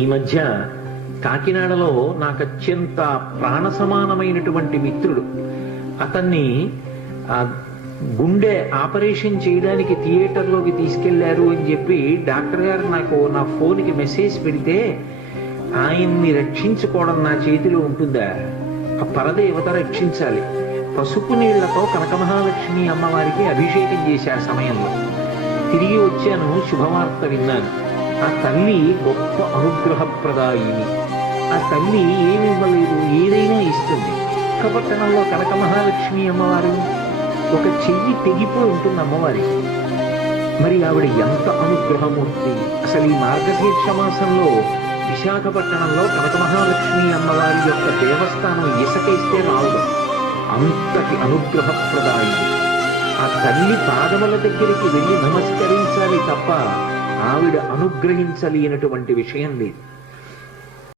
ఈ మధ్య కాకినాడలో నాకు అత్యంత ప్రాణ సమానమైనటువంటి మిత్రుడు, అతన్ని ఆ గుండె ఆపరేషన్ చేయడానికి థియేటర్లోకి తీసుకెళ్లారు అని చెప్పి డాక్టర్ గారు నాకు నా ఫోన్కి మెసేజ్ పెడితే, ఆయన్ని రక్షించుకోవడం నా చేతిలో ఉంటుందా? ఆ పరదేవత రక్షించాలి. పసుపు నీళ్లతో కనకమహాలక్ష్మి అమ్మవారికి అభిషేకం చేశా సమయంలో. తిరిగి వచ్చాను, శుభవార్త విన్నాను. ఆ తల్లి గొప్ప అనుగ్రహప్రదాయిని. ఆ తల్లి ఏమి ఇవ్వలేదు, ఏదైనా ఇస్తుంది. పట్టణంలో కనకమహాలక్ష్మి అమ్మవారు ఒక చెయ్యి తెగిపోయి ఉంటుంది అమ్మవారికి. మరి ఆవిడ ఎంత అనుగ్రహమూర్తి! అసలు ఈ మార్గశీర్ష మాసంలో విశాఖపట్టణంలో కనకమహాలక్ష్మి అమ్మవారి యొక్క దేవస్థానం ఇసకేస్తే రావడం, అంతటి అనుగ్రహప్రదాయిని. ఆ తల్లి పాదముల దగ్గరికి వెళ్ళి నమస్కరించాలి తప్ప ఆవిడ అనుగ్రహించలేనటువంటి విషయం లేదు.